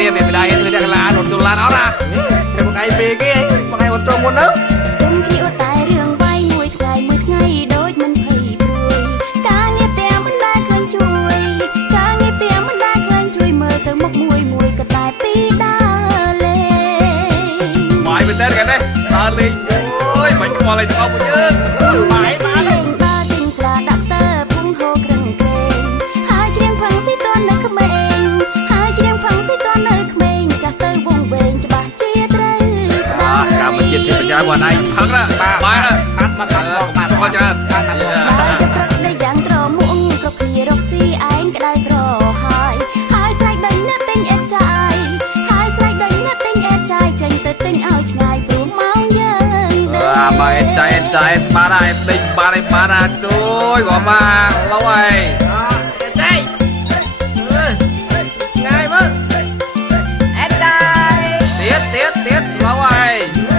គ្នាវាមិនដែរធ្វើតែកន្លានរត់ចូលឡានអត់ណាតែមួយថ្ងៃពីរគេមួយថ្ងៃរត់ចូលមុនទៅជុំគ្នាតែរឿងវាយមួយថ្ងៃដូចមិនភ័យព្រួយការងារទាំងមិនដែលឃើញជួយការងារទាំងមិនដែលឃើញជួយមើលទៅមុខមួយក៏តែពីដើរលេងបាយមែនតើកែនេះដើរលេងអូយមិនខ្វល់អីស្អប់យើងបាយបានលេងដើរទិញស្រាដាក់តើផឹងហូរក្រឹងក្រែងហើយច្រៀងផឹងស៊ីតន់នៅក្មេងហើយច្រៀងផឹងស៊ីតន់នៅក្មេងចាស់ទៅវងវែងច្បាស់ជាត្រូវស្ដាប់កម្មវិធីជាប្រចាំวันไหนផឹងណាបាយណាបាត់មកច្រើនតែព្រឹកได้យ៉ាងត្រមួងគ្រប់គ្នារកស៊ីឯងក្តៅក្រហើយស្រែកដេញអ្នកទិញអេតចាយហើយស្រែកដេញអ្នកទិញអេតចាយចេញទៅទិញឲ្យឆ្ងាយព្រោះមកយើងដើរបើអេតចាយស្មារតីដេញបានឯបានណាជួយក៏មកឡូវហើយអេតចាយឆ្ងាយមើលអេតចាយទៀតឡូវហើយ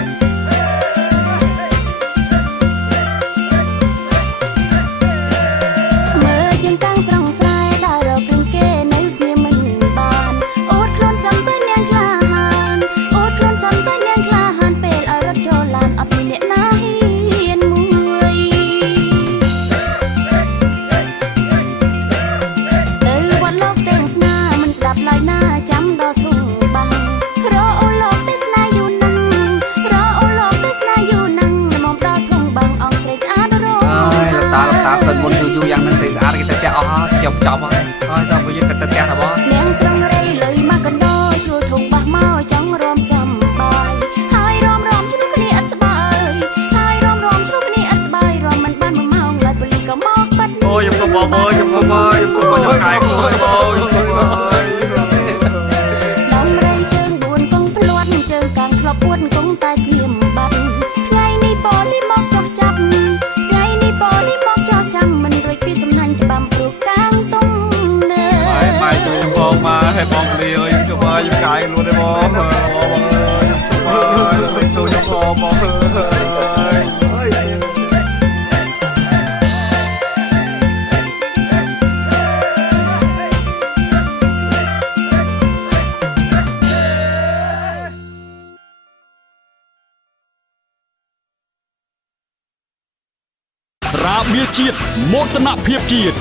សិនមុនយូរយ៉ាងនឹងស្អីស្អាតគេទៅផ្ទះអស់ខ្ញុំចប់ហើយតើពួកយើងគិតទៅផ្ទះថាបងនាងស្រងរៃលុយមកកណ្ដោជួលធុងបះមកចង់រំសំបាយហើយរំជ្រុះគ្នាអត់ស្បាយហើយរំជ្រុះគ្នាអត់ស្បាយរំមិនបាន1ម៉ោងឡើយប៉ូលីសក៏មកបាត់អូខ្ញុំក៏បងខ្ញុំខាយគួយបងដំរីជើង4ពងភ្លាត់ជើងកាងធ្លាប់ពួតគង់តែស្ងៀមបាត់ថ្ងៃនេះប៉ូលីសមកចោះចាប់ថ្ងៃនេះប៉ូលីសមកចោះចាំមិនរួចពីសំណាញ់ច្បាំព្រោះកាងទុំនៅបាយជួយបងមកឲ្យបងលីអើយខ្ញុំកាយខ្លួនទេបងខ្ញុំជួយបងអើយស្រាបៀរជាតិមោទនភាពជាតិ